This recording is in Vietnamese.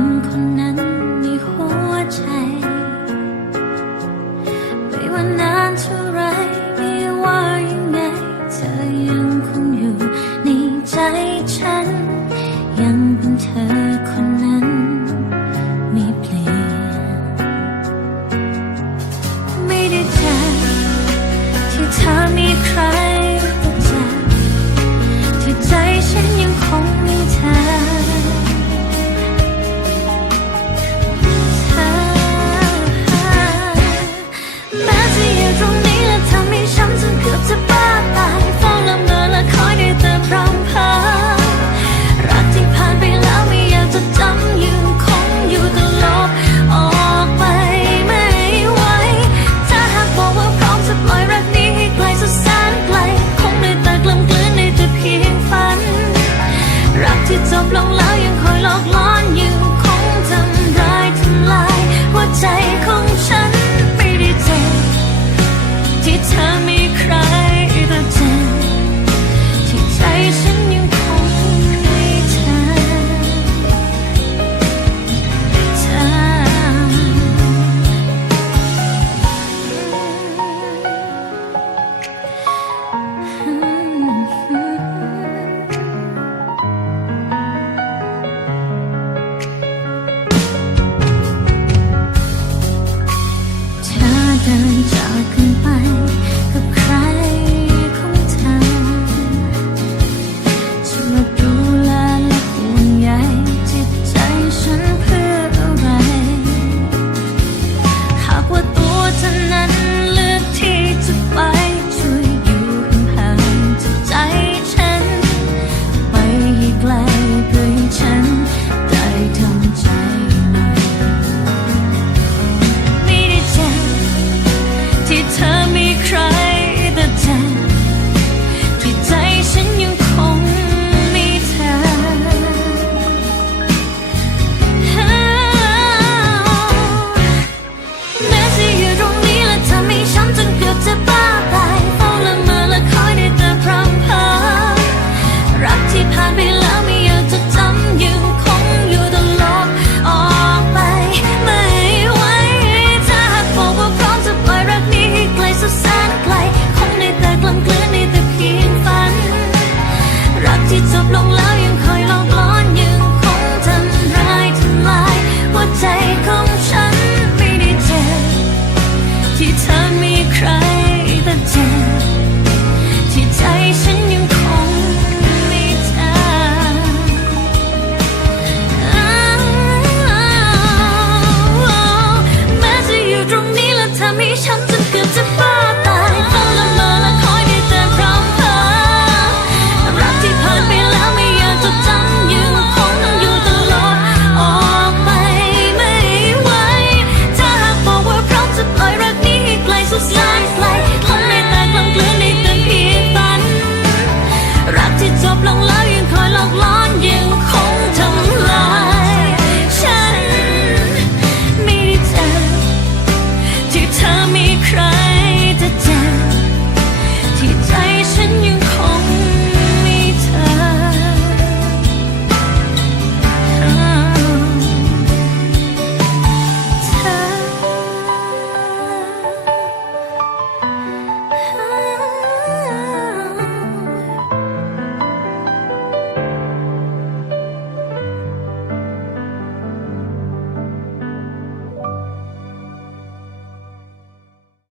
เป็นคนนั้นใน chụp lộng lẫy